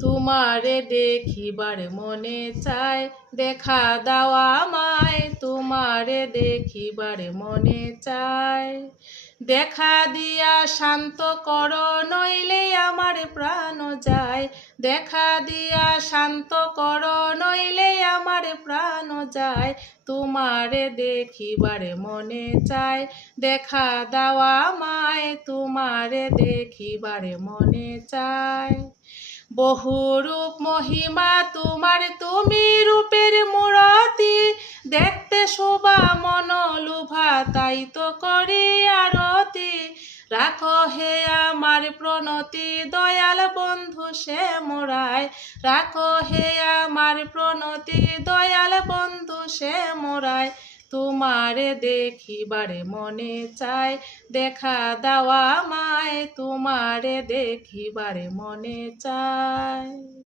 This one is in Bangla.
তোমারে দেখিবার মনে চায়, দেখা দাও আমায়, তোমারে দেখিবার মনে চায়। দেখা দিয়া শান্ত করো, নইলে আমার প্রাণ যায়। দেখা দিয়া শান্ত করো, নইলে আমার প্রাণ যায়। তোমারে দেখিবার মনে চায়, দেখা দাও আমায়, তোমারে দেখিবার মনে চায়। বহু রূপ মহিমা তোমার, তুমি রূপের মূরতি। দেখতে শোভা মন লোভা, তাই তো করি আরতি। রাখো হে আমার প্রণতি, দয়াল বন্ধু সে মোরায়। রাখো হে আমার প্রণতি, দয়াল বন্ধু সে মোরায়। তোমারে দেখিবারে মনে চায়, দেখা দাও আমায়, তোমারে দেখিবারে মনে চায়।